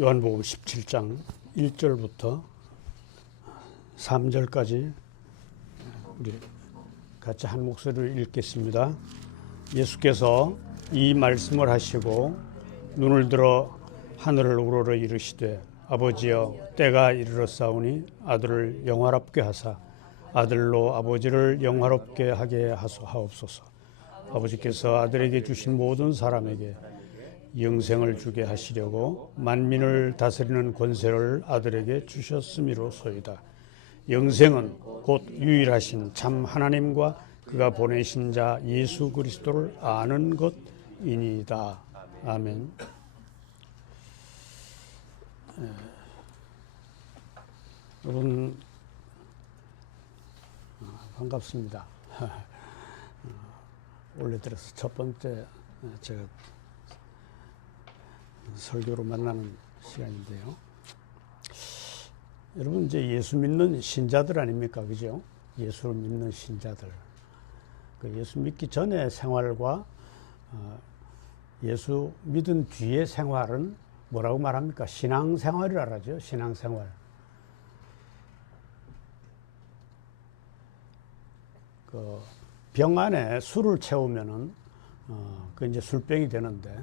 요한복음 17장 1절부터 3절까지 우리 같이 한 목소리로 읽겠습니다. 예수께서 이 말씀을 하시고 눈을 들어 하늘을 우러러 이르시되 아버지여 때가 이르렀사오니 아들을 영화롭게 하사 아들로 아버지를 영화롭게 하게 하옵소서. 아버지께서 아들에게 주신 모든 사람에게 영생을 주게 하시려고 만민을 다스리는 권세를 아들에게 주셨음이로소이다. 영생은 곧 유일하신 참 하나님과 그가 보내신 자 예수 그리스도를 아는 것이니이다. 아멘. 여러분 반갑습니다. 올해 들어서 첫 번째 제가 설교로 만나는 시간인데요. 여러분 이제 예수 믿는 신자들 아닙니까? 그죠? 예수를 믿는 신자들. 그 예수 믿기 전의 생활과 예수 믿은 뒤의 생활은 뭐라고 말합니까? 신앙생활이라 하죠. 신앙생활. 그 병 안에 술을 채우면은 그 이제 술병이 되는데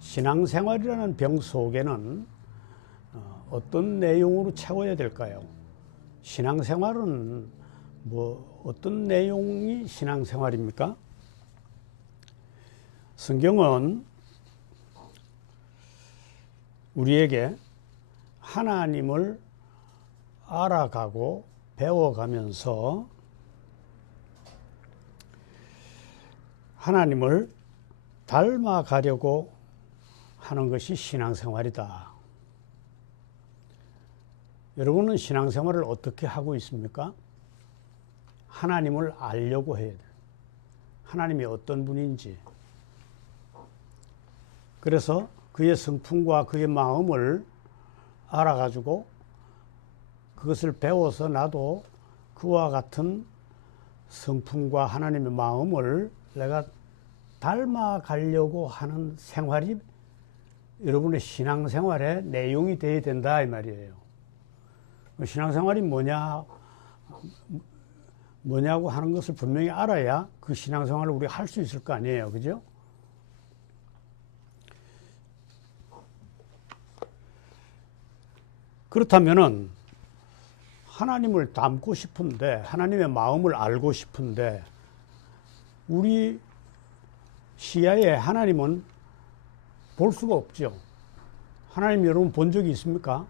신앙생활이라는 병 속에는 어떤 내용으로 채워야 될까요? 신앙생활은 뭐 어떤 내용이 신앙생활입니까? 성경은 우리에게 하나님을 알아가고 배워가면서 하나님을 닮아가려고 하는 것이 신앙생활이다. 여러분은 신앙생활을 어떻게 하고 있습니까? 하나님을 알려고 해야 돼요. 하나님이 어떤 분인지. 그래서 그의 성품과 그의 마음을 알아가지고 그것을 배워서 나도 그와 같은 성품과 하나님의 마음을 내가 닮아가려고 하는 생활이 여러분의 신앙생활의 내용이 되어야 된다 이 말이에요. 신앙생활이 뭐냐고 하는 것을 분명히 알아야 그 신앙생활을 우리가 할 수 있을 거 아니에요. 그죠? 그렇다면은 하나님을 닮고 싶은데 하나님의 마음을 알고 싶은데 우리 시야에 하나님은 볼 수가 없죠. 하나님 여러분 본 적이 있습니까?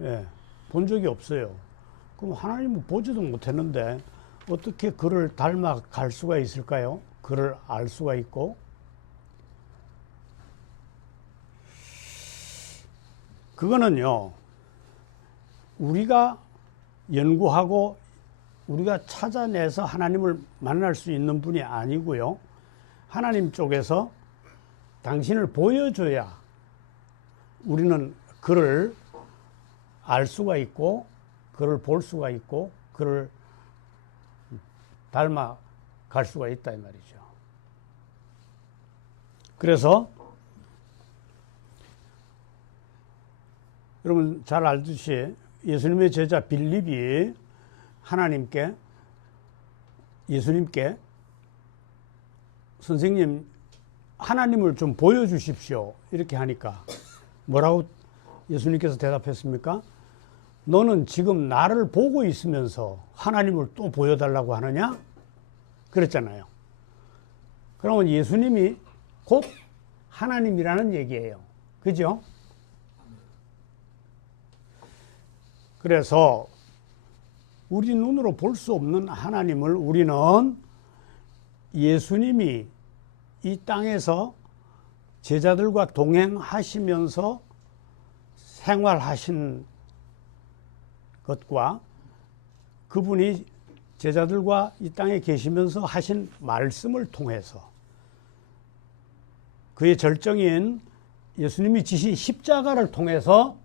예, 본 적이 없어요. 그럼 하나님은 보지도 못했는데 어떻게 그를 닮아갈 수가 있을까요? 그를 알 수가 있고. 그거는요, 우리가 연구하고 우리가 찾아내서 하나님을 만날 수 있는 분이 아니고요. 하나님 쪽에서 당신을 보여줘야 우리는 그를 알 수가 있고 그를 볼 수가 있고 그를 닮아갈 수가 있다 이 말이죠. 그래서 여러분 잘 알듯이 예수님의 제자 빌립이 예수님께 선생님 하나님을 좀 보여주십시오 이렇게 하니까 뭐라고 예수님께서 대답했습니까? 너는 지금 나를 보고 있으면서 하나님을 또 보여달라고 하느냐? 그랬잖아요. 그러면 예수님이 곧 하나님이라는 얘기예요. 그죠? 그래서 우리 눈으로 볼 수 없는 하나님을 우리는 예수님이 이 땅에서 제자들과 동행하시면서 생활하신 것과 그분이 제자들과 이 땅에 계시면서 하신 말씀을 통해서 그의 절정인 예수님이 지신 십자가를 통해서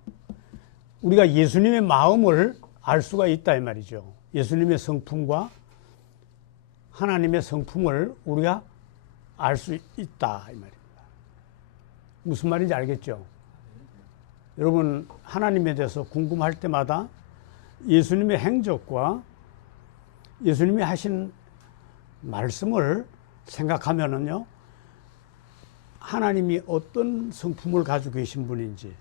우리가 예수님의 마음을 알 수가 있다 이 말이죠. 예수님의 성품과 하나님의 성품을 우리가 알 수 있다 이 말입니다. 무슨 말인지 알겠죠? 여러분 하나님에 대해서 궁금할 때마다 예수님의 행적과 예수님이 하신 말씀을 생각하면은요, 하나님이 어떤 성품을 가지고 계신 분인지,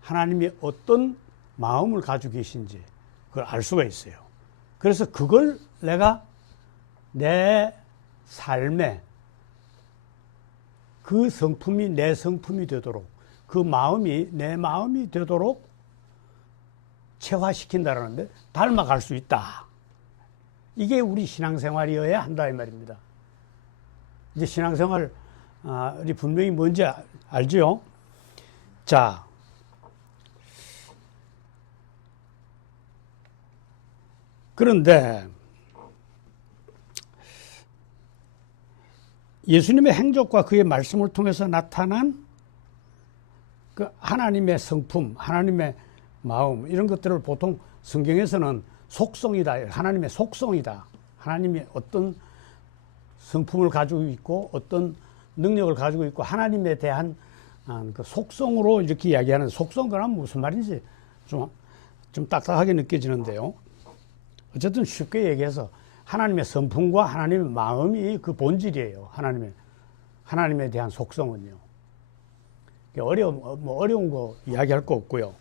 하나님이 어떤 마음을 가지고 계신지 그걸 알 수가 있어요. 그래서 그걸 내가 내 삶에 그 성품이 내 성품이 되도록, 그 마음이 내 마음이 되도록 체화시킨다라는데, 닮아갈 수 있다. 이게 우리 신앙생활이어야 한다 이 말입니다. 이제 신앙생활이 분명히 뭔지 알죠? 자, 그런데 예수님의 행적과 그의 말씀을 통해서 나타난 그 하나님의 성품, 하나님의 마음, 이런 것들을 보통 성경에서는 속성이다, 하나님의 속성이다, 하나님이 어떤 성품을 가지고 있고 어떤 능력을 가지고 있고 하나님에 대한 그 속성으로 이렇게 이야기하는, 속성은 무슨 말인지 좀 딱딱하게 느껴지는데요. 어쨌든 쉽게 얘기해서 하나님의 성품과 하나님의 마음이 그 본질이에요. 하나님에 대한 속성은요. 어려운 거 이야기할 거 없고요.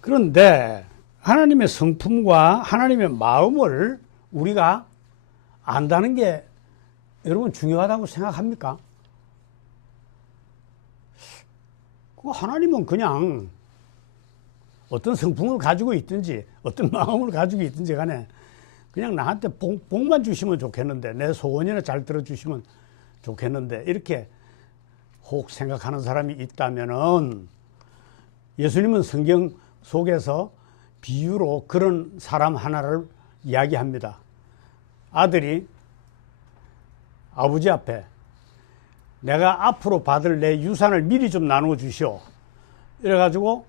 그런데 하나님의 성품과 하나님의 마음을 우리가 안다는 게 여러분 중요하다고 생각합니까? 하나님은 그냥 어떤 성품을 가지고 있든지 어떤 마음을 가지고 있든지 간에 그냥 나한테 복만 주시면 좋겠는데, 내 소원이나 잘 들어주시면 좋겠는데, 이렇게 혹 생각하는 사람이 있다면은, 예수님은 성경 속에서 비유로 그런 사람 하나를 이야기합니다. 아들이 아버지 앞에 내가 앞으로 받을 내 유산을 미리 좀 나눠 주시오, 이래가지고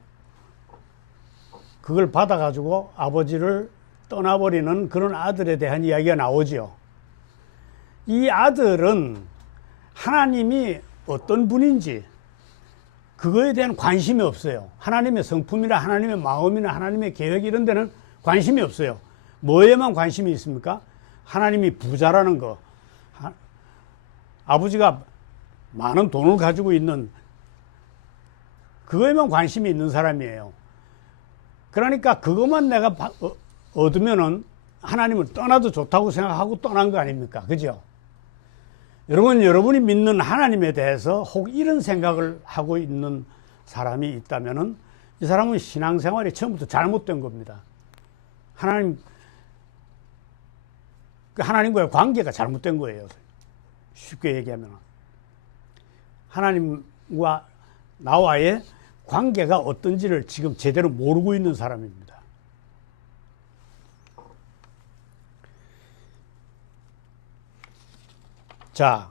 그걸 받아가지고 아버지를 떠나버리는 그런 아들에 대한 이야기가 나오지요. 이 아들은 하나님이 어떤 분인지 그거에 대한 관심이 없어요. 하나님의 성품이나 하나님의 마음이나 하나님의 계획 이런 데는 관심이 없어요. 뭐에만 관심이 있습니까? 하나님이 부자라는 거, 아버지가 많은 돈을 가지고 있는 그거에만 관심이 있는 사람이에요. 그러니까 그것만 내가 얻으면은 하나님을 떠나도 좋다고 생각하고 떠난 거 아닙니까? 그죠? 여러분이 믿는 하나님에 대해서 혹 이런 생각을 하고 있는 사람이 있다면은 이 사람은 신앙생활이 처음부터 잘못된 겁니다. 하나님과의 관계가 잘못된 거예요. 쉽게 얘기하면 하나님과 나와의 관계가 어떤지를 지금 제대로 모르고 있는 사람입니다. 자,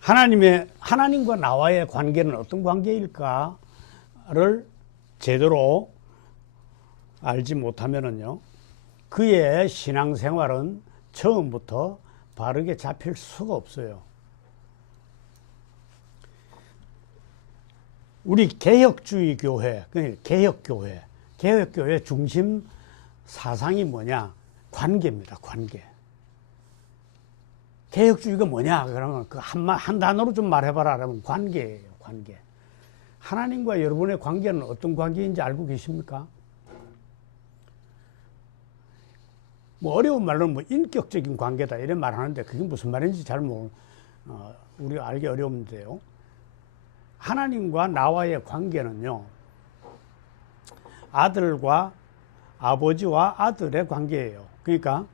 하나님과 나와의 관계는 어떤 관계일까를 제대로 알지 못하면은요, 그의 신앙생활은 처음부터 바르게 잡힐 수가 없어요. 우리 개혁주의 교회, 개혁교회 중심 사상이 뭐냐? 관계입니다, 관계. 개혁주의가 뭐냐? 그러면 그 한 단어로 좀 말해봐라. 그러면 관계예요, 관계. 하나님과 여러분의 관계는 어떤 관계인지 알고 계십니까? 어려운 말로는 인격적인 관계다 이런 말 하는데 그게 무슨 말인지 잘 우리가 알기 어려운데요. 하나님과 나와의 관계는요, 아들과 아버지와 아들의 관계예요. 그러니까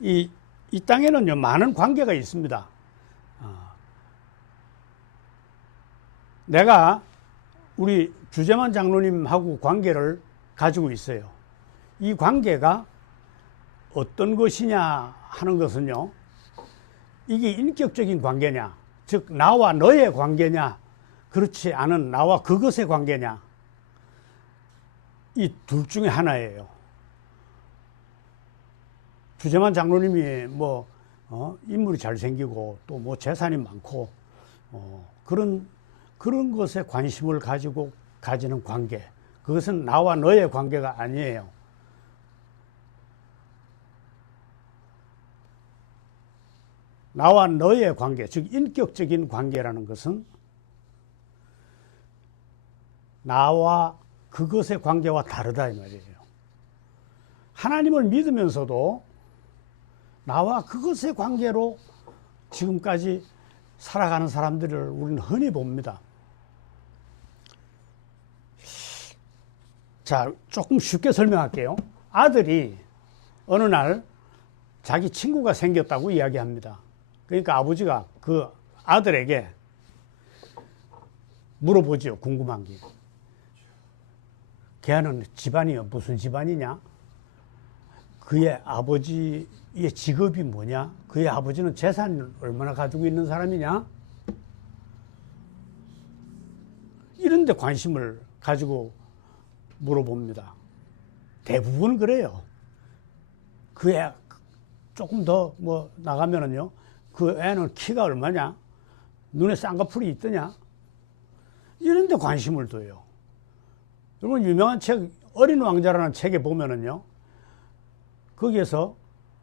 이 땅에는요 많은 관계가 있습니다. 내가 우리 주재만 장로님하고 관계를 가지고 있어요. 이 관계가 어떤 것이냐 하는 것은요, 이게 인격적인 관계냐, 즉 나와 너의 관계냐, 그렇지 않은 나와 그것의 관계냐, 이 둘 중에 하나예요. 주재만 장로님이 인물이 잘생기고 또 뭐 재산이 많고 그런 것에 관심을 가지고 가지는 관계, 그것은 나와 너의 관계가 아니에요. 나와 너의 관계, 즉 인격적인 관계라는 것은 나와 그것의 관계와 다르다 이 말이에요. 하나님을 믿으면서도 나와 그것의 관계로 지금까지 살아가는 사람들을 우리는 흔히 봅니다. 자, 조금 쉽게 설명할게요. 아들이 어느 날 자기 친구가 생겼다고 이야기합니다. 그러니까 아버지가 그 아들에게 물어보죠. 궁금한 게. 걔는 집안이 무슨 집안이냐? 그의 아버지의 직업이 뭐냐? 그의 아버지는 재산을 얼마나 가지고 있는 사람이냐? 이런 데 관심을 가지고 물어봅니다. 대부분 그래요. 그 애 조금 더 뭐 나가면은요, 그 애는 키가 얼마냐? 눈에 쌍꺼풀이 있더냐? 이런 데 관심을 둬요. 여러분, 유명한 책, 어린 왕자라는 책에 보면은요, 거기에서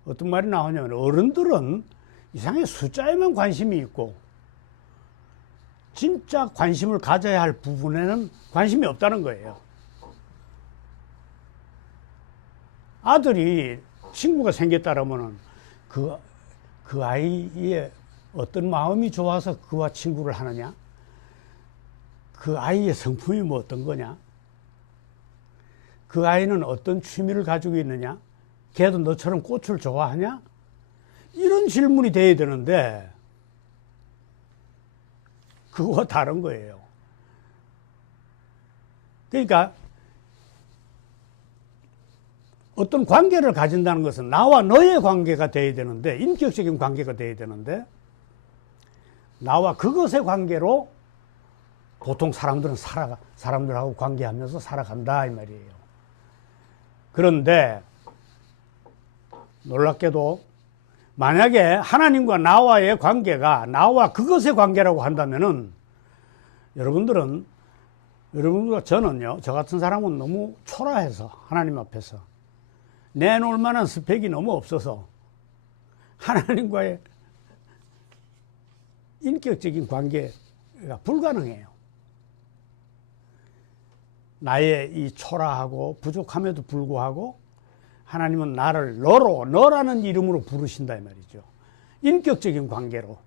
어떤 말이 나오냐면, 어른들은 이상하게 숫자에만 관심이 있고, 진짜 관심을 가져야 할 부분에는 관심이 없다는 거예요. 아들이 친구가 생겼다라면은 그 아이의 어떤 마음이 좋아서 그와 친구를 하느냐? 그 아이의 성품이 뭐 어떤 거냐? 그 아이는 어떤 취미를 가지고 있느냐? 걔도 너처럼 꽃을 좋아하냐? 이런 질문이 돼야 되는데 그거와 다른 거예요. 그러니까 어떤 관계를 가진다는 것은 나와 너의 관계가 돼야 되는데, 인격적인 관계가 돼야 되는데, 나와 그것의 관계로 보통 사람들은 사람들하고 관계하면서 살아간다 이 말이에요. 그런데 놀랍게도 만약에 하나님과 나와의 관계가 나와 그것의 관계라고 한다면은 여러분들과 저는요, 저 같은 사람은 너무 초라해서 하나님 앞에서 내놓을 만한 스펙이 너무 없어서 하나님과의 인격적인 관계가 불가능해요. 나의 이 초라하고 부족함에도 불구하고 하나님은 나를 너라는 이름으로 부르신다 이 말이죠. 인격적인 관계로.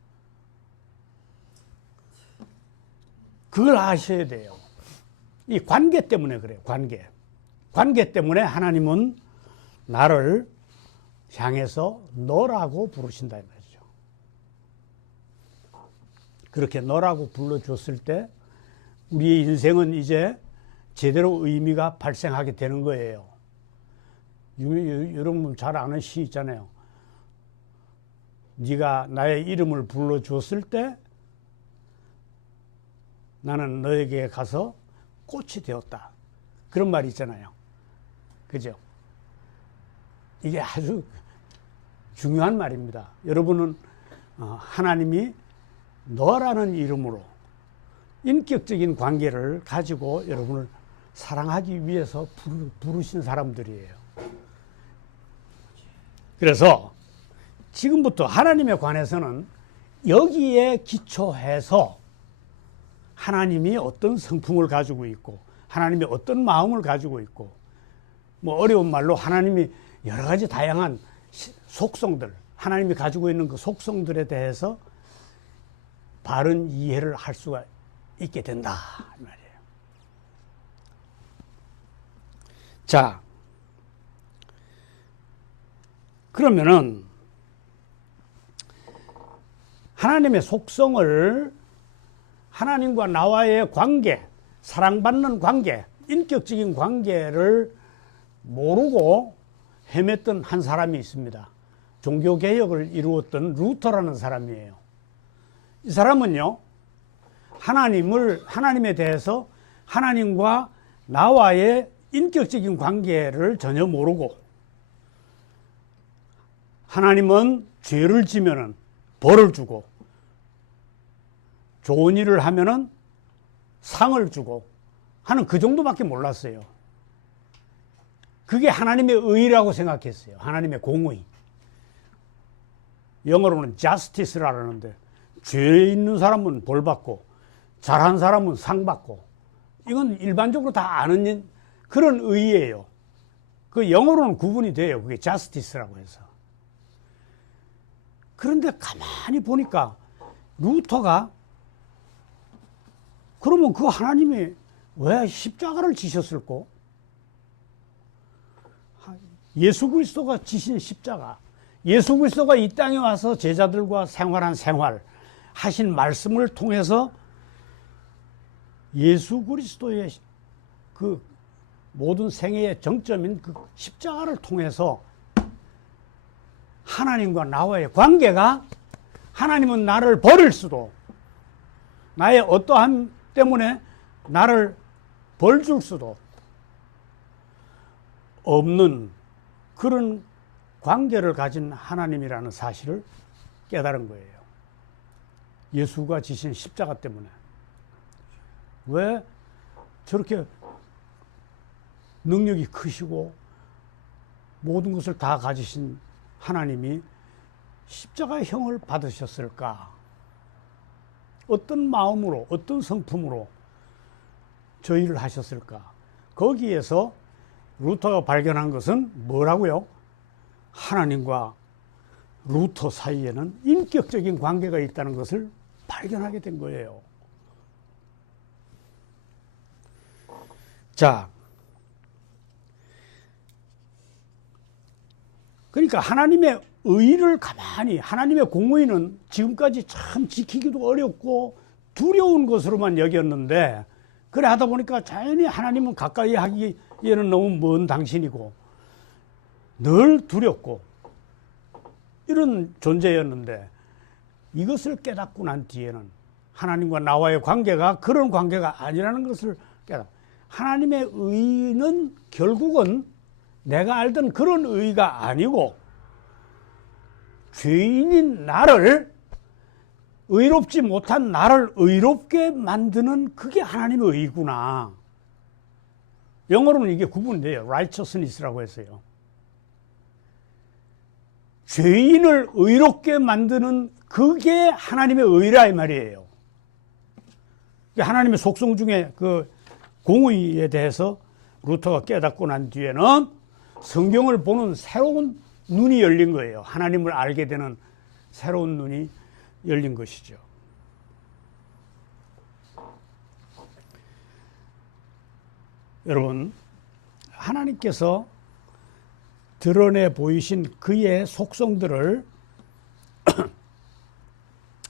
그걸 아셔야 돼요. 이 관계 때문에 그래요. 관계 때문에 하나님은 나를 향해서 너라고 부르신다 이 말이죠. 그렇게 너라고 불러줬을 때 우리의 인생은 이제 제대로 의미가 발생하게 되는 거예요. 여러분 잘 아는 시 있잖아요. 네가 나의 이름을 불러줬을 때 나는 너에게 가서 꽃이 되었다. 그런 말이 있잖아요. 그죠? 이게 아주 중요한 말입니다. 여러분은 하나님이 너라는 이름으로 인격적인 관계를 가지고 여러분을 사랑하기 위해서 부르신 사람들이에요. 그래서 지금부터 하나님에 관해서는 여기에 기초해서 하나님이 어떤 성품을 가지고 있고 하나님이 어떤 마음을 가지고 있고 뭐 어려운 말로 하나님이 여러 가지 다양한 속성들, 하나님이 가지고 있는 그 속성들에 대해서 바른 이해를 할 수가 있게 된다 이 말이에요. 자, 그러면은 하나님의 속성을 하나님과 나와의 관계, 사랑받는 관계, 인격적인 관계를 모르고 헤맸던 한 사람이 있습니다. 종교개혁을 이루었던 루터라는 사람이에요. 이 사람은요, 하나님에 대해서 하나님과 나와의 인격적인 관계를 전혀 모르고 하나님은 죄를 지면은 벌을 주고 좋은 일을 하면은 상을 주고 하는 그 정도밖에 몰랐어요. 그게 하나님의 의라고 생각했어요. 하나님의 공의. 영어로는 justice라 그러는데 죄 있는 사람은 벌 받고 잘한 사람은 상 받고 이건 일반적으로 다 아는 그런 의예요. 그 영어로는 구분이 돼요. 그게 justice라고 해서. 그런데 가만히 보니까 루터가 그러면 그 하나님이 왜 십자가를 지셨을까? 예수 그리스도가 지신 십자가, 예수 그리스도가 이 땅에 와서 제자들과 생활한 생활, 하신 말씀을 통해서 예수 그리스도의 그 모든 생애의 정점인 그 십자가를 통해서 하나님과 나와의 관계가, 하나님은 나를 버릴 수도, 나의 어떠함 때문에 나를 벌 줄 수도 없는 그런 관계를 가진 하나님이라는 사실을 깨달은 거예요. 예수가 지신 십자가 때문에. 왜 저렇게 능력이 크시고 모든 것을 다 가지신 하나님이 십자가의 형을 받으셨을까? 어떤 마음으로, 어떤 성품으로 저 일을 하셨을까? 거기에서 루터가 발견한 것은 뭐라고요? 하나님과 루터 사이에는 인격적인 관계가 있다는 것을 발견하게 된 거예요. 자, 그러니까 하나님의 의를 가만히, 하나님의 공의는 지금까지 참 지키기도 어렵고 두려운 것으로만 여겼는데, 그래 하다 보니까 자연히 하나님은 가까이 하기에는 너무 먼 당신이고 늘 두렵고 이런 존재였는데, 이것을 깨닫고 난 뒤에는 하나님과 나와의 관계가 그런 관계가 아니라는 것을 깨닫고, 하나님의 의는 결국은 내가 알던 그런 의가 아니고 죄인인 나를, 의롭지 못한 나를 의롭게 만드는 그게 하나님의 의구나. 영어로는 이게 구분돼요. righteousness라고 했어요. 죄인을 의롭게 만드는 그게 하나님의 의라 이 말이에요. 하나님의 속성 중에 그 공의에 대해서 루터가 깨닫고 난 뒤에는 성경을 보는 새로운 눈이 열린 거예요. 하나님을 알게 되는 새로운 눈이 열린 것이죠. 여러분, 하나님께서 드러내 보이신 그의 속성들을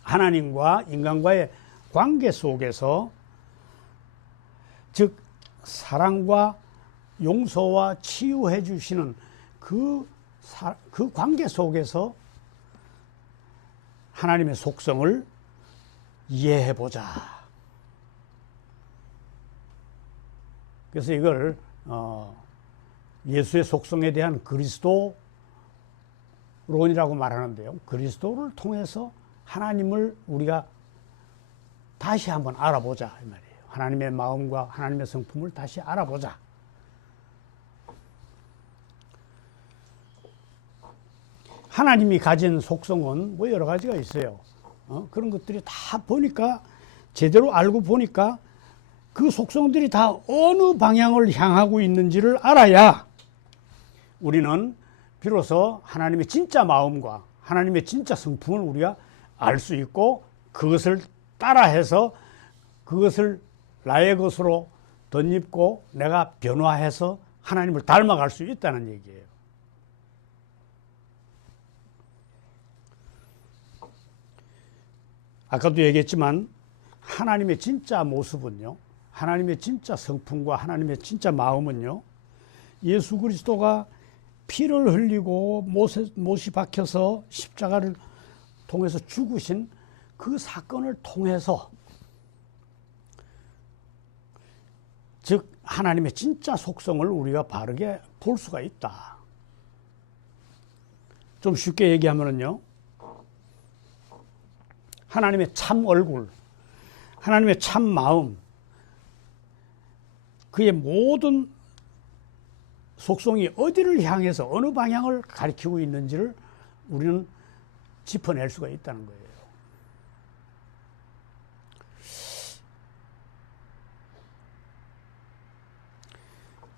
하나님과 인간과의 관계 속에서, 즉 사랑과 용서와 치유해 주시는 그 관계 속에서 하나님의 속성을 이해해 보자. 그래서 이걸 예수의 속성에 대한 그리스도론이라고 말하는데요. 그리스도를 통해서 하나님을 우리가 다시 한번 알아보자 이 말이에요. 하나님의 마음과 하나님의 성품을 다시 알아보자. 하나님이 가진 속성은 뭐 여러 가지가 있어요. 그런 것들이 다 보니까, 제대로 알고 보니까 그 속성들이 다 어느 방향을 향하고 있는지를 알아야 우리는 비로소 하나님의 진짜 마음과 하나님의 진짜 성품을 우리가 알 수 있고, 그것을 따라해서 그것을 나의 것으로 덧입고 내가 변화해서 하나님을 닮아갈 수 있다는 얘기예요. 아까도 얘기했지만 하나님의 진짜 모습은요, 하나님의 진짜 성품과 하나님의 진짜 마음은요, 예수 그리스도가 피를 흘리고 못이 박혀서 십자가를 통해서 죽으신 그 사건을 통해서, 즉 하나님의 진짜 속성을 우리가 바르게 볼 수가 있다. 좀 쉽게 얘기하면요, 하나님의 참 얼굴, 하나님의 참 마음, 그의 모든 속성이 어디를 향해서 어느 방향을 가리키고 있는지를 우리는 짚어낼 수가 있다는 거예요.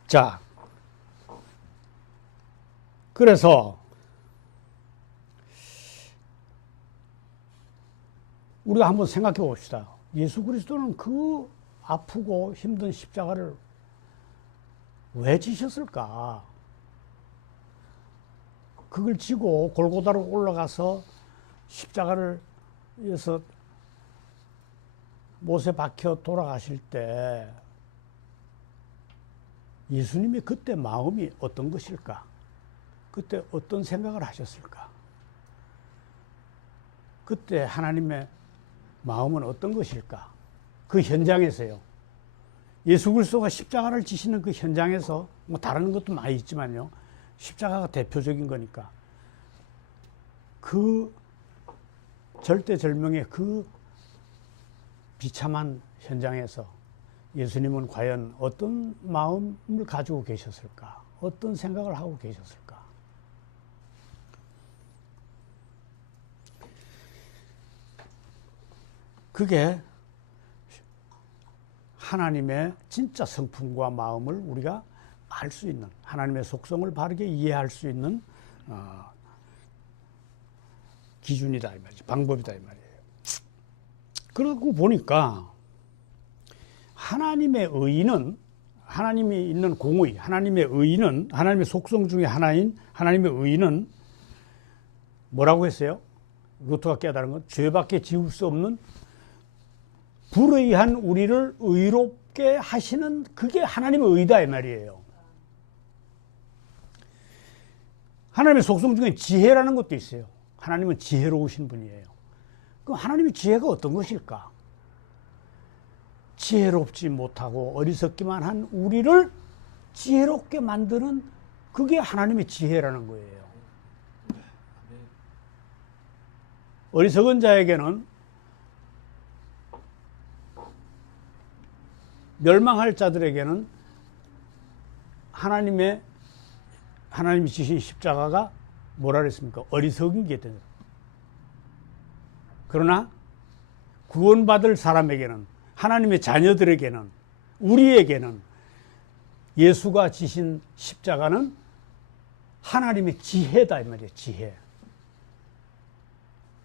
자, 그래서 우리가 한번 생각해 봅시다. 예수 그리스도는 그 아프고 힘든 십자가를 왜 지셨을까? 그걸 지고 골고다로 올라가서 십자가를 위해서 못에 박혀 돌아가실 때 예수님이 그때 마음이 어떤 것일까? 그때 어떤 생각을 하셨을까? 그때 하나님의 마음은 어떤 것일까? 그 현장에서요. 예수 그리스도가 십자가를 지시는 그 현장에서 뭐 다른 것도 많이 있지만요. 십자가가 대표적인 거니까 그 절대절명의 그 비참한 현장에서 예수님은 과연 어떤 마음을 가지고 계셨을까? 어떤 생각을 하고 계셨을까? 그게 하나님의 진짜 성품과 마음을 우리가 알 수 있는, 하나님의 속성을 바르게 이해할 수 있는 기준이다 이 말이죠. 방법이다 이 말이에요. 그러고 보니까 하나님의 의는, 하나님이 있는 공의, 하나님의 의는, 하나님의 속성 중에 하나인 하나님의 의는 뭐라고 했어요? 루터가 깨달은 건 죄밖에 지을 수 없는 불의한 우리를 의롭게 하시는 그게 하나님의 의다 이 말이에요. 하나님의 속성 중에 지혜라는 것도 있어요. 하나님은 지혜로우신 분이에요. 그럼 하나님의 지혜가 어떤 것일까? 지혜롭지 못하고 어리석기만 한 우리를 지혜롭게 만드는 그게 하나님의 지혜라는 거예요. 어리석은 자에게는 멸망할 자들에게는 하나님이 지신 십자가가 뭐라 그랬습니까? 어리석은 게 되죠. 그러나 구원받을 사람에게는, 하나님의 자녀들에게는, 우리에게는 예수가 지신 십자가는 하나님의 지혜다 이 말이에요. 지혜.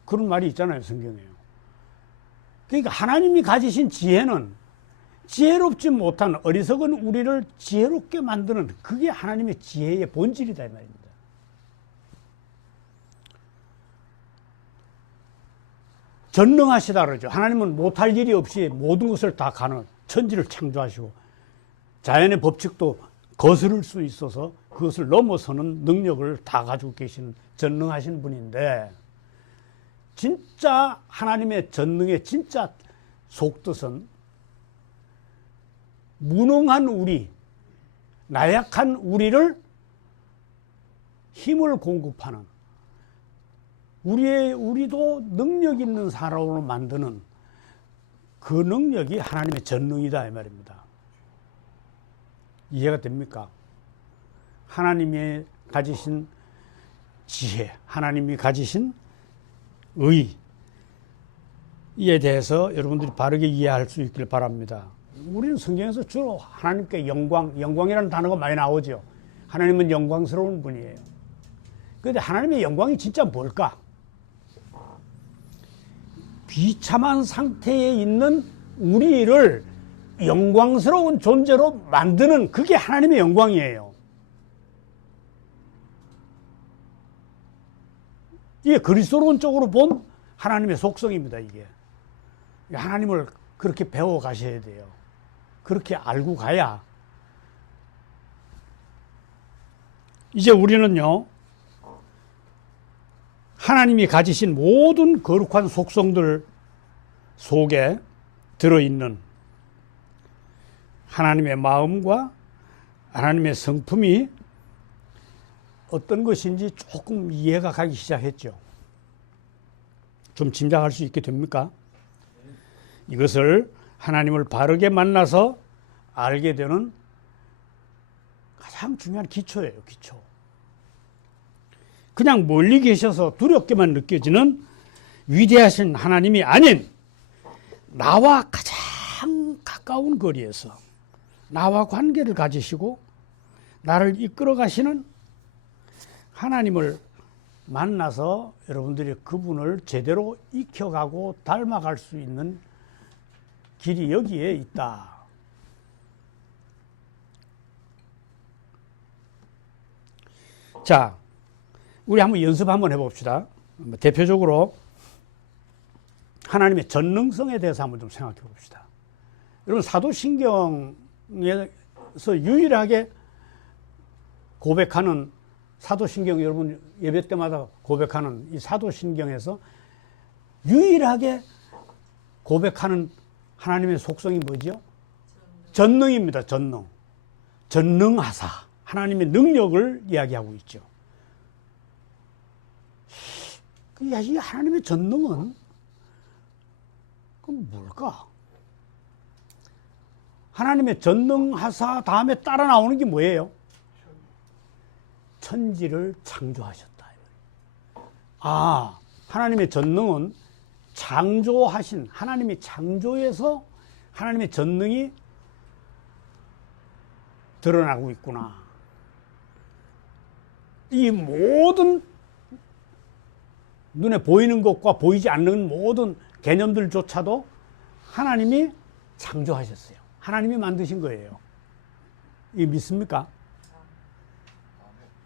그런 말이 있잖아요, 성경에요. 그러니까 하나님이 가지신 지혜는 지혜롭지 못한 어리석은 우리를 지혜롭게 만드는 그게 하나님의 지혜의 본질이다 이 말입니다. 전능하시다 그러죠. 하나님은 못할 일이 없이 모든 것을 다 가능, 천지를 창조하시고 자연의 법칙도 거스를 수 있어서 그것을 넘어서는 능력을 다 가지고 계시는 전능하신 분인데, 진짜 하나님의 전능의 진짜 속뜻은 무능한 우리, 나약한 우리를 힘을 공급하는, 우리도 능력 있는 사람으로 만드는 그 능력이 하나님의 전능이다 이 말입니다. 이해가 됩니까? 하나님이 가지신 지혜, 하나님이 가지신 의, 이에 대해서 여러분들이 바르게 이해할 수 있길 바랍니다. 우리는 성경에서 주로 하나님께 영광이라는 단어가 많이 나오죠. 하나님은 영광스러운 분이에요. 그런데 하나님의 영광이 진짜 뭘까? 비참한 상태에 있는 우리를 영광스러운 존재로 만드는 그게 하나님의 영광이에요. 이게 그리스도론적으로 본 하나님의 속성입니다. 이게 하나님을 그렇게 배워 가셔야 돼요. 그렇게 알고 가야 이제 우리는요, 하나님이 가지신 모든 거룩한 속성들 속에 들어있는 하나님의 마음과 하나님의 성품이 어떤 것인지 조금 이해가 가기 시작했죠. 좀 짐작할 수 있게 됩니까? 이것을 하나님을 바르게 만나서 알게 되는 가장 중요한 기초예요, 기초. 그냥 멀리 계셔서 두렵게만 느껴지는 위대하신 하나님이 아닌 나와 가장 가까운 거리에서 나와 관계를 가지시고 나를 이끌어 가시는 하나님을 만나서 여러분들이 그분을 제대로 익혀가고 닮아갈 수 있는 길이 여기에 있다. 자, 우리 한번 연습 한번 해봅시다. 대표적으로 하나님의 전능성에 대해서 한번 좀 생각해 봅시다. 여러분, 사도신경에서 유일하게 고백하는, 사도신경 여러분 예배 때마다 고백하는 이 사도신경에서 유일하게 고백하는 하나님의 속성이 뭐죠? 전능입니다. 전능. 전능하사. 하나님의 능력을 이야기하고 있죠. 이 하나님의 전능은 그럼 뭘까? 하나님의 전능하사 다음에 따라 나오는 게 뭐예요? 천지를 창조하셨다. 아, 하나님의 전능은 창조하신, 하나님이 창조해서 하나님의 전능이 드러나고 있구나. 이 모든 눈에 보이는 것과 보이지 않는 모든 개념들조차도 하나님이 창조하셨어요. 하나님이 만드신 거예요. 이게 믿습니까?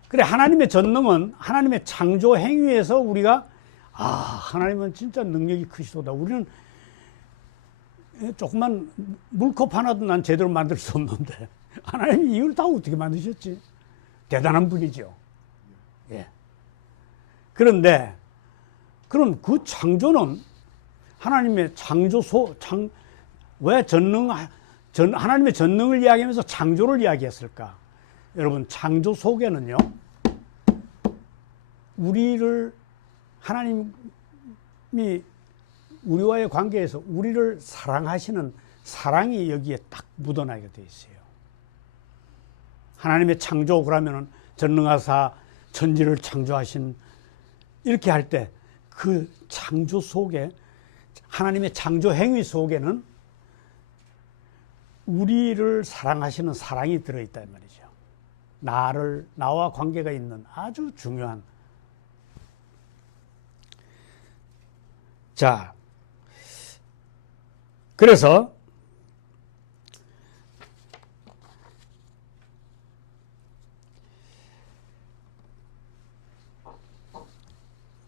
그래, 하나님의 전능은 하나님의 창조 행위에서 우리가 하나님은 진짜 능력이 크시도다. 우리는 조금만 물컵 하나도 난 제대로 만들 수 없는데 하나님이 이걸 다 어떻게 만드셨지? 대단한 분이죠. 예. 그런데 그럼 그 창조는 하나님의 왜 하나님의 전능을 이야기하면서 창조를 이야기했을까? 여러분, 창조 속에는요, 하나님이 우리와의 관계에서 우리를 사랑하시는 사랑이 여기에 딱 묻어나게 돼 있어요. 하나님의 창조, 그러면은 전능하사 천지를 창조하신, 이렇게 할 때 그 창조 속에, 하나님의 창조 행위 속에는 우리를 사랑하시는 사랑이 들어있다 이 말이죠. 나와 관계가 있는 아주 중요한. 자, 그래서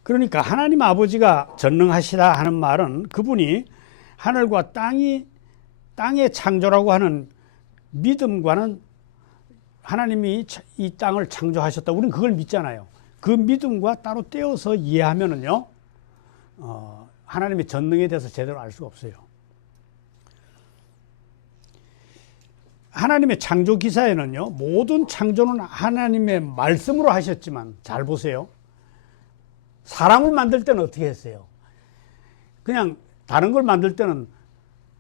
그러니까 하나님 아버지가 전능하시다 하는 말은 그분이 하늘과 땅의 창조라고 하는 믿음과는, 하나님이 이 땅을 창조하셨다, 우리는 그걸 믿잖아요. 그 믿음과 따로 떼어서 이해하면은요, 하나님의 전능에 대해서 제대로 알 수가 없어요. 하나님의 창조 기사에는요, 모든 창조는 하나님의 말씀으로 하셨지만, 잘 보세요. 사람을 만들 때는 어떻게 했어요? 그냥 다른 걸 만들 때는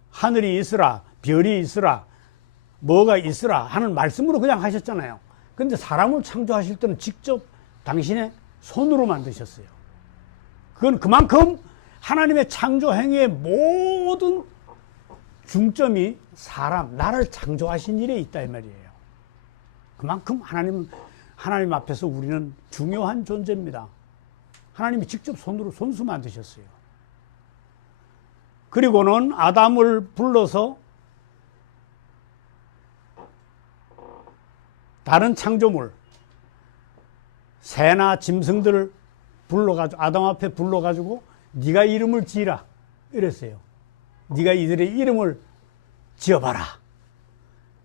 하늘이 있으라, 별이 있으라, 뭐가 있으라 하는 말씀으로 그냥 하셨잖아요. 그런데 사람을 창조하실 때는 직접 당신의 손으로 만드셨어요. 그건 그만큼 하나님의 창조 행위의 모든 중점이 나를 창조하신 일에 있다 이 말이에요. 그만큼 하나님 앞에서 우리는 중요한 존재입니다. 하나님이 직접 손수 만드셨어요. 그리고는 아담을 불러서 다른 창조물, 새나 짐승들을 불러가지고, 아담 앞에 불러가지고 네가 이름을 지으라 이랬어요. 네가 이들의 이름을 지어봐라.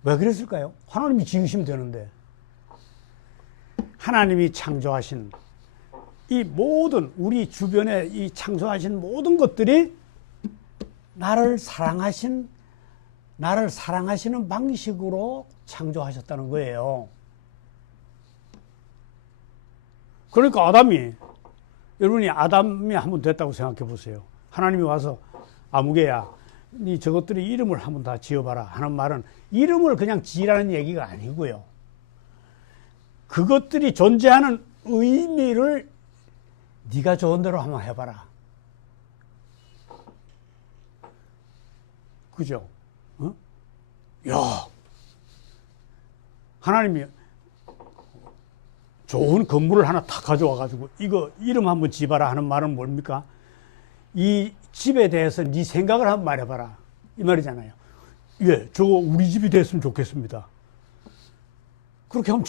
왜 그랬을까요? 하나님이 지으시면 되는데. 하나님이 창조하신 이 모든, 우리 주변에 이 창조하신 모든 것들이 나를 사랑하시는 방식으로 창조하셨다는 거예요. 그러니까 아담이, 여러분이 아담이 한번 됐다고 생각해 보세요. 하나님이 와서 아무개야, 니 저것들이 이름을 한번 다 지어봐라 하는 말은 이름을 그냥 지으라는 얘기가 아니고요. 그것들이 존재하는 의미를 네가 좋은 대로 한번 해봐라. 그죠? 어? 야, 하나님이 좋은 건물을 하나 탁 가져와가지고 이거 이름 한번 지어봐라 하는 말은 뭡니까? 이 집에 대해서 네 생각을 한번 말해봐라 이 말이잖아요. 예, 저거 우리 집이 됐으면 좋겠습니다. 그렇게 하면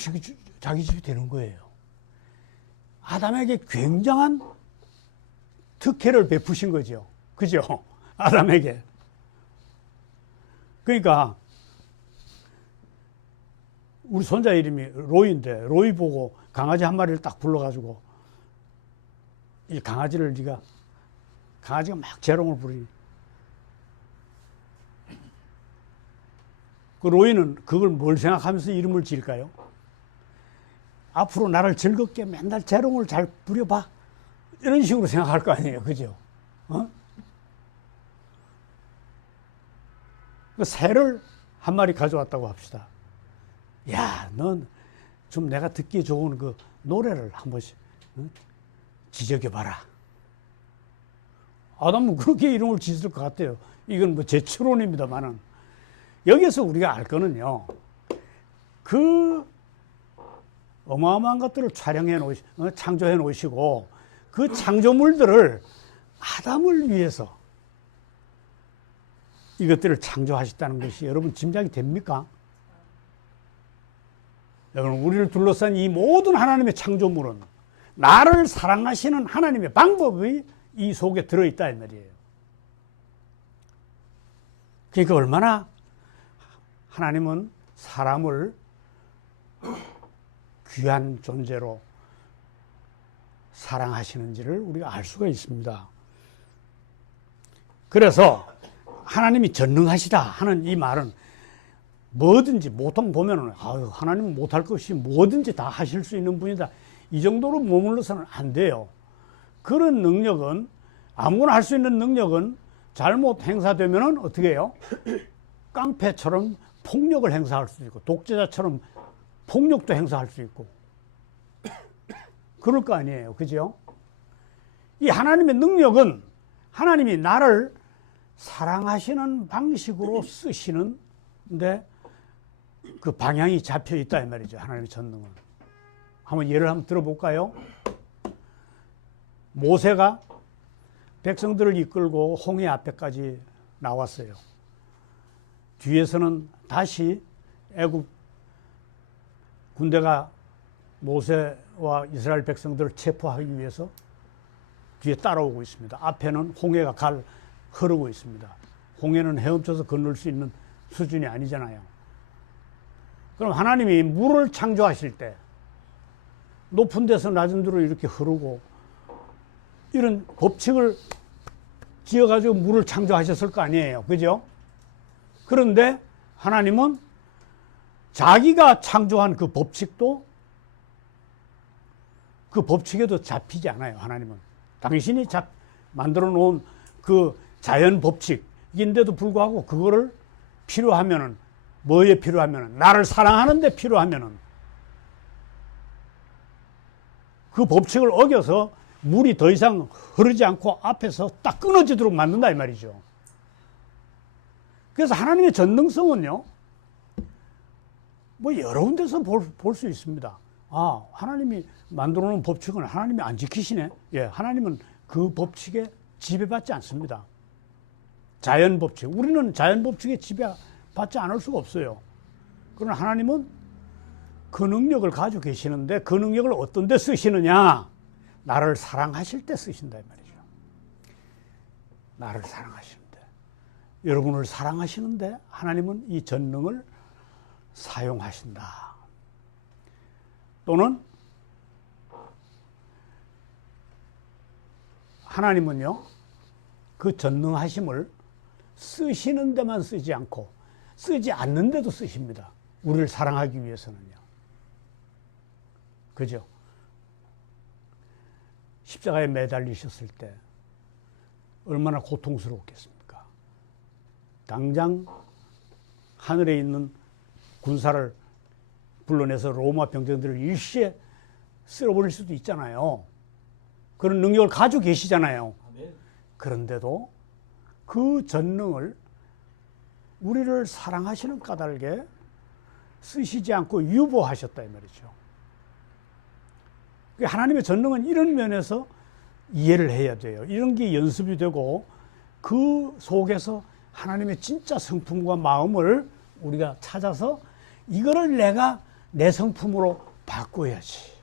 자기 집이 되는 거예요. 아담에게 굉장한 특혜를 베푸신 거죠. 그죠? 아담에게. 그러니까 우리 손자 이름이 로이인데 로이 보고 강아지 한 마리를 딱 불러가지고 이 강아지를 네가 강아지가 막 재롱을 부리니 그 로이는 그걸 뭘 생각하면서 이름을 지을까요? 앞으로 나를 즐겁게 맨날 재롱을 잘 부려봐 이런 식으로 생각할 거 아니에요. 그죠? 어? 그 새를 한 마리 가져왔다고 합시다. 야, 넌 좀 내가 듣기 좋은 그 노래를 한 번씩 지적해봐라. 아담은 그렇게 이름을 지을 것 같아요. 이건 뭐 제 추론입니다만은 여기서 우리가 알 거는요. 그 어마어마한 것들을 창조해 놓으시고 그 창조물들을 아담을 위해서 이것들을 창조하셨다는 것이 여러분 짐작이 됩니까? 여러분, 우리를 둘러싼 이 모든 하나님의 창조물은 나를 사랑하시는 하나님의 방법이 이 속에 들어있다 이 말이에요. 그러니까 얼마나 하나님은 사람을 귀한 존재로 사랑하시는지를 우리가 알 수가 있습니다. 그래서 하나님이 전능하시다 하는 이 말은 뭐든지 보통 보면은 아유, 하나님은 못할 것이 뭐든지 다 하실 수 있는 분이다. 이 정도로 머물러서는 안 돼요. 그런 능력은 아무거나 할 수 있는 능력은 잘못 행사되면은 어떻게 해요? 깡패처럼 폭력을 행사할 수도 있고 독재자처럼 폭력도 행사할 수 있고 그럴 거 아니에요. 그죠? 이 하나님의 능력은 하나님이 나를 사랑하시는 방식으로 쓰시는데 그 방향이 잡혀 있다 이 말이죠. 하나님의 전능은. 한번 예를 한번 들어볼까요? 모세가 백성들을 이끌고 홍해 앞에까지 나왔어요. 뒤에서는 다시 애굽 군대가 모세와 이스라엘 백성들을 체포하기 위해서 뒤에 따라오고 있습니다. 앞에는 홍해가 흐르고 있습니다. 홍해는 헤엄쳐서 건널 수 있는 수준이 아니잖아요. 그럼 하나님이 물을 창조하실 때 높은 데서 낮은 데로 이렇게 흐르고 이런 법칙을 지어가지고 물을 창조하셨을 거 아니에요. 그죠? 그런데 하나님은 자기가 창조한 그 법칙도 그 법칙에도 잡히지 않아요. 하나님은. 당신이 만들어 놓은 그 자연 법칙인데도 불구하고 그거를 필요하면은 뭐에 필요하면은 나를 사랑하는데 필요하면은 그 법칙을 어겨서 물이 더 이상 흐르지 않고 앞에서 딱 끊어지도록 만든다 이 말이죠. 그래서 하나님의 전능성은요, 뭐 여러 군데서 볼 수 있습니다. 아, 하나님이 만들어 놓은 법칙은 하나님이 안 지키시네. 예, 하나님은 그 법칙에 지배받지 않습니다. 자연 법칙. 우리는 자연 법칙에 지배받지 않을 수가 없어요. 그러나 하나님은 그 능력을 가지고 계시는데 그 능력을 어떤 데 쓰시느냐? 나를 사랑하실 때 쓰신다 이 말이죠. 나를 사랑하시는데, 여러분을 사랑하시는데 하나님은 이 전능을 사용하신다. 또는 하나님은요, 그 전능하심을 쓰시는 데만 쓰지 않고 쓰지 않는 데도 쓰십니다. 우리를 사랑하기 위해서는요. 그죠? 십자가에 매달리셨을 때 얼마나 고통스러웠겠습니까? 당장 하늘에 있는 군사를 불러내서 로마 병정들을 일시에 쓸어버릴 수도 있잖아요. 그런 능력을 가지고 계시잖아요. 그런데도 그 전능을 우리를 사랑하시는 까닭에 쓰시지 않고 유보하셨다 이 말이죠. 하나님의 전능은 이런 면에서 이해를 해야 돼요. 이런 게 연습이 되고 그 속에서 하나님의 진짜 성품과 마음을 우리가 찾아서 이거를 내가 내 성품으로 바꿔야지.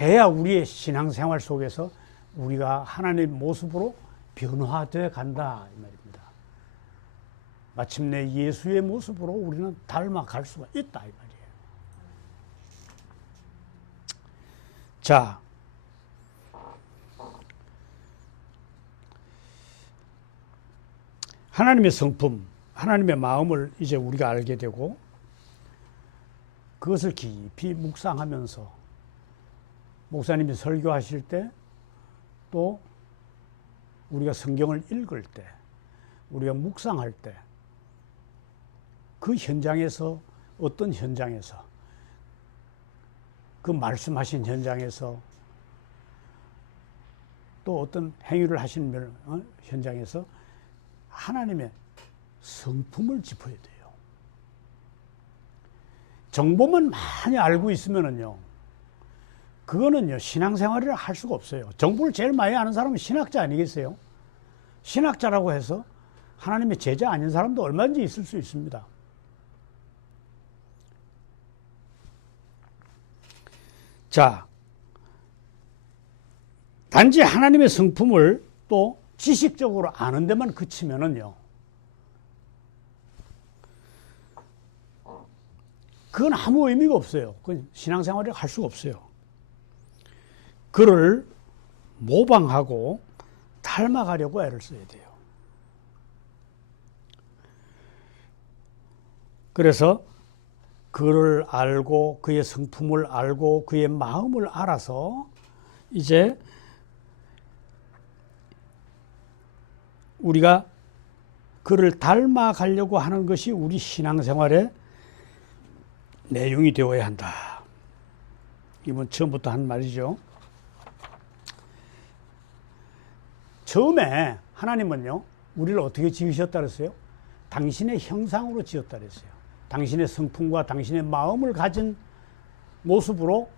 해야 우리의 신앙생활 속에서 우리가 하나님의 모습으로 변화되어 간다 이 말입니다. 마침내 예수의 모습으로 우리는 닮아갈 수가 있다 이 말이에요. 자, 하나님의 성품, 하나님의 마음을 이제 우리가 알게 되고 그것을 깊이 묵상하면서 목사님이 설교하실 때 또 우리가 성경을 읽을 때 우리가 묵상할 때 그 현장에서 어떤 현장에서 그 말씀하신 현장에서 또 어떤 행위를 하신 현장에서 하나님의 성품을 짚어야 돼요. 정보만 많이 알고 있으면은요, 그거는요, 신앙생활을 할 수가 없어요. 정보를 제일 많이 아는 사람은 신학자 아니겠어요? 신학자라고 해서 하나님의 제자 아닌 사람도 얼마든지 있을 수 있습니다. 자, 단지 하나님의 성품을 또 지식적으로 아는 데만 그치면은요, 그건 아무 의미가 없어요. 그건 신앙생활을 할 수가 없어요. 그를 모방하고 닮아가려고 애를 써야 돼요. 그래서 그를 알고 그의 성품을 알고 그의 마음을 알아서 이제 우리가 그를 닮아가려고 하는 것이 우리 신앙생활의 내용이 되어야 한다. 이번 처음부터 한 말이죠. 처음에 하나님은요, 우리를 어떻게 지으셨다 그랬어요? 당신의 형상으로 지었다 그랬어요. 당신의 성품과 당신의 마음을 가진 모습으로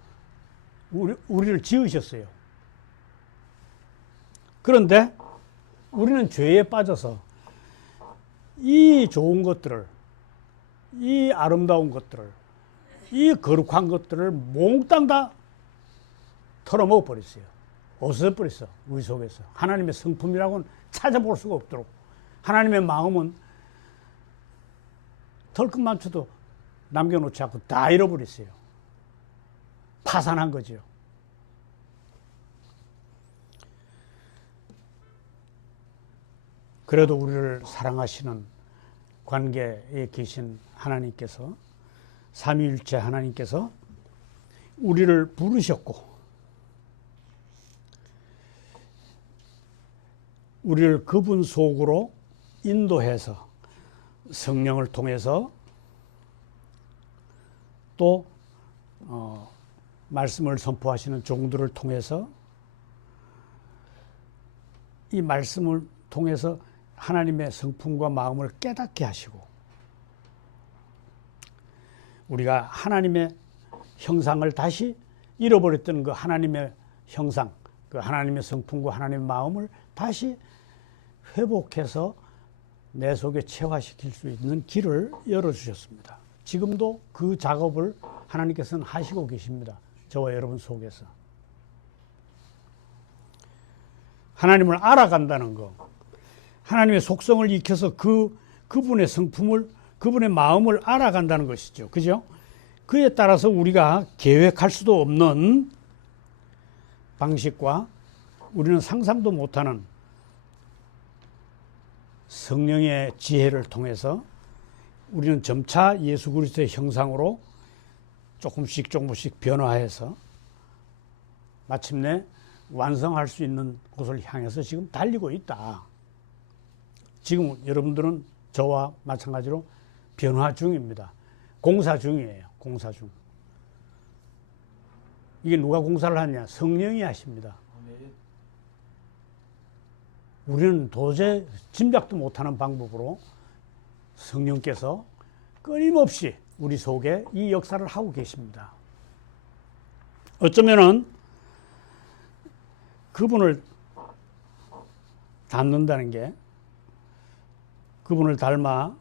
우리를 지으셨어요. 그런데 우리는 죄에 빠져서 이 좋은 것들을, 이 아름다운 것들을, 이 거룩한 것들을 몽땅 다 털어먹어 버렸어요. 없애버렸어. 우리 속에서. 하나님의 성품이라고는 찾아볼 수가 없도록. 하나님의 마음은 털끝만쳐도 남겨놓지 않고 다 잃어버렸어요. 파산한 거죠. 그래도 우리를 사랑하시는 관계에 계신 하나님께서, 삼위일체 하나님께서 우리를 부르셨고 우리를 그분 속으로 인도해서 성령을 통해서 또 말씀을 선포하시는 종들을 통해서 이 말씀을 통해서 하나님의 성품과 마음을 깨닫게 하시고 우리가 하나님의 형상을 다시 잃어버렸던 그 하나님의 형상, 그 하나님의 성품과 하나님의 마음을 다시 회복해서 내 속에 체화시킬 수 있는 길을 열어주셨습니다. 지금도 그 작업을 하나님께서는 하시고 계십니다. 저와 여러분 속에서. 하나님을 알아간다는 거, 하나님의 속성을 익혀서 그분의 성품을, 그분의 마음을 알아간다는 것이죠. 그죠? 그에 따라서 우리가 계획할 수도 없는 방식과 우리는 상상도 못하는 성령의 지혜를 통해서 우리는 점차 예수 그리스도의 형상으로 조금씩 변화해서 마침내 완성할 수 있는 곳을 향해서 지금 달리고 있다. 지금 여러분들은 저와 마찬가지로 변화 중입니다. 공사 중이에요. 공사 중. 이게 누가 공사를 하냐? 성령이 하십니다. 우리는 도저히 짐작도 못하는 방법으로 성령께서 끊임없이 우리 속에 이 역사를 하고 계십니다. 어쩌면은 그분을 닮는다는 게, 그분을 닮아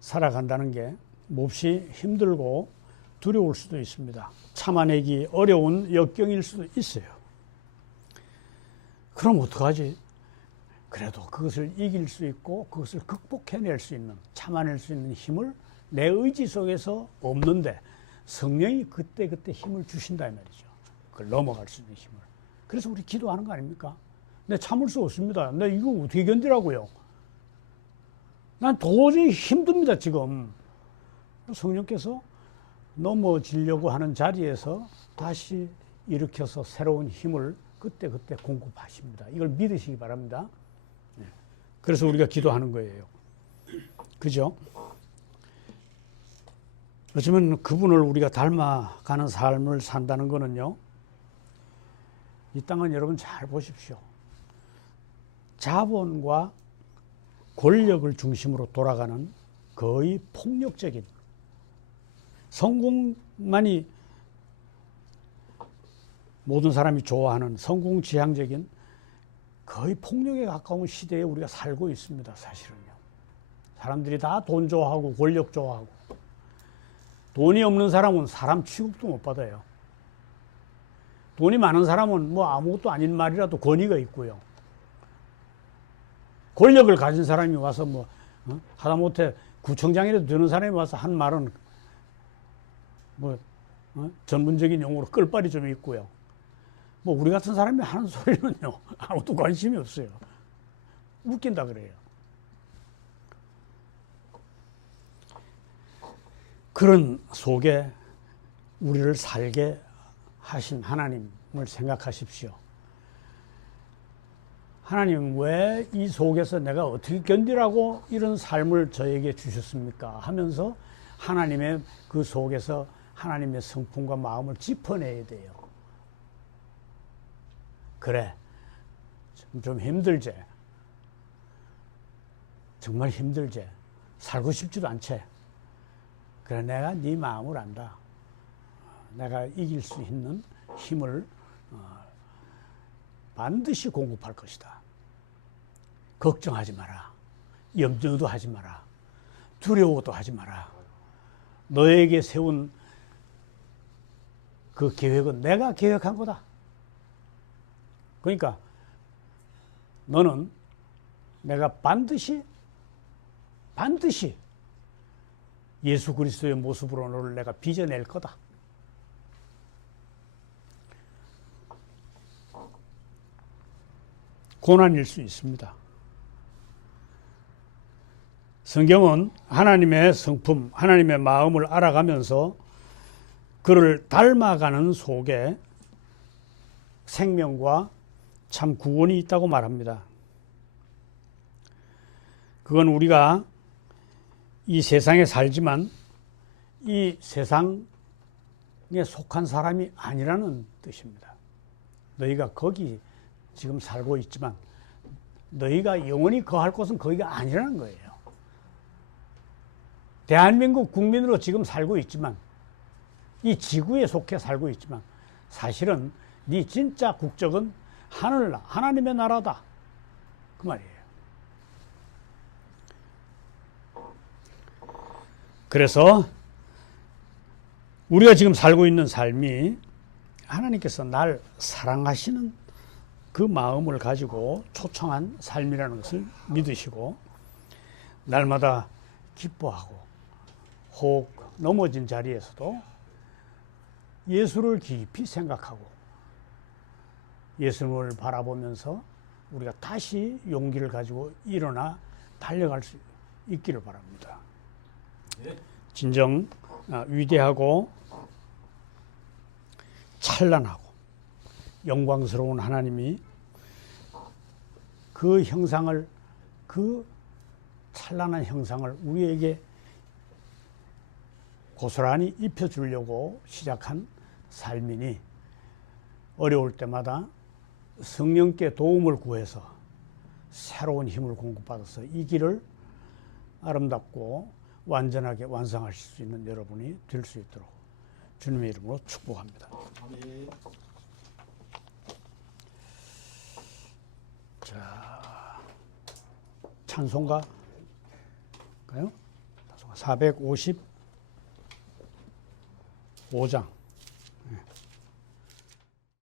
살아간다는 게 몹시 힘들고 두려울 수도 있습니다. 참아내기 어려운 역경일 수도 있어요. 그럼 어떡하지? 그래도 그것을 이길 수 있고 그것을 극복해낼 수 있는, 참아낼 수 있는 힘을 내 의지 속에서 없는데 성령이 그때그때 힘을 주신다 이 말이죠. 그걸 넘어갈 수 있는 힘을. 그래서 우리 기도하는 거 아닙니까? 내 참을 수 없습니다. 내 이거 어떻게 견디라고요? 난 도저히 힘듭니다, 지금. 성령께서 넘어지려고 하는 자리에서 다시 일으켜서 새로운 힘을 그때그때 공급하십니다. 이걸 믿으시기 바랍니다. 그래서 우리가 기도하는 거예요. 그죠? 어쩌면 그분을 우리가 닮아가는 삶을 산다는 거는요, 이 땅은 여러분 잘 보십시오. 자본과 권력을 중심으로 돌아가는 거의 폭력적인, 성공만이 모든 사람이 좋아하는 성공지향적인 거의 폭력에 가까운 시대에 우리가 살고 있습니다. 사실은요. 사람들이 다 돈 좋아하고 권력 좋아하고, 돈이 없는 사람은 사람 취급도 못 받아요. 돈이 많은 사람은 뭐 아무것도 아닌 말이라도 권위가 있고요. 권력을 가진 사람이 와서 뭐 하다못해 구청장이라도 되는 사람이 와서 한 말은 뭐 전문적인 용어로 끌발이 좀 있고요. 뭐 우리 같은 사람이 하는 소리는요 아무도 관심이 없어요. 웃긴다 그래요. 그런 속에 우리를 살게 하신 하나님을 생각하십시오. 하나님 왜 이 속에서 내가 어떻게 견디라고 이런 삶을 저에게 주셨습니까? 하면서 하나님의 그 속에서 하나님의 성품과 마음을 짚어내야 돼요. 그래, 좀 힘들지? 정말 힘들지? 살고 싶지도 않지? 그래, 내가 네 마음을 안다. 내가 이길 수 있는 힘을 반드시 공급할 것이다. 걱정하지 마라. 염려도 하지 마라. 두려워도 하지 마라. 너에게 세운 그 계획은 내가 계획한 거다. 그러니까 너는 내가 반드시 예수 그리스도의 모습으로 너를 내가 빚어낼 거다. 고난일 수 있습니다. 성경은 하나님의 성품, 하나님의 마음을 알아가면서 그를 닮아가는 속에 생명과 참 구원이 있다고 말합니다. 그건 우리가 이 세상에 살지만 이 세상에 속한 사람이 아니라는 뜻입니다. 너희가 거기 지금 살고 있지만 너희가 영원히 거할 곳은 거기가 아니라는 거예요. 대한민국 국민으로 지금 살고 있지만 이 지구에 속해 살고 있지만 사실은 네 진짜 국적은 하나님의 나라다. 그 말이에요. 그래서 우리가 지금 살고 있는 삶이 하나님께서 날 사랑하시는 그 마음을 가지고 초청한 삶이라는 것을 믿으시고 날마다 기뻐하고 혹 넘어진 자리에서도 예수를 깊이 생각하고 예수님을 바라보면서 우리가 다시 용기를 가지고 일어나 달려갈 수 있기를 바랍니다. 진정 위대하고 찬란하고 영광스러운 하나님이 그 형상을, 그 찬란한 형상을 우리에게 고스란히 입혀주려고 시작한 삶이니 어려울 때마다 성령께 도움을 구해서 새로운 힘을 공급받아서 이 길을 아름답고 완전하게 완성하실 수 있는 여러분이 될 수 있도록 주님의 이름으로 축복합니다. 아멘. 자, 찬송가가요? 455장.